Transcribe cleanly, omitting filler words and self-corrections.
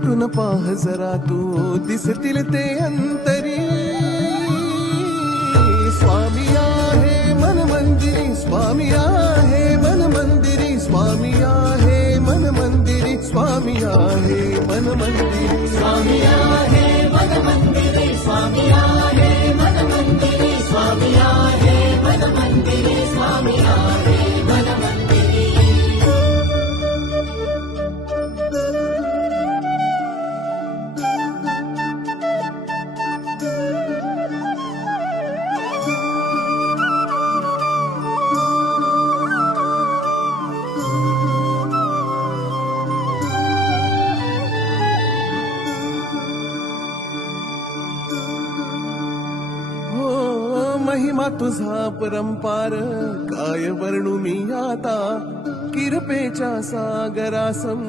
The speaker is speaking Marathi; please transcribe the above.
उलटून पाह जरा तू दिसतील ते अंतरी. स्वामी आहे मन मंदिरी, स्वामी आहे मन मंदिरी, स्वामी आहे मन मंदिरी, स्वामी आहे मन मंदिरी, स्वामी आहे मन मंदिरी, स्वामी आहे मन मंदिरी, स्वामी आहे मन मंदिरी, स्वामी आहे मन मंदिरी. महिमा तुझा परंपार काय वर्णू मी आता. किरपेच्या सागरासम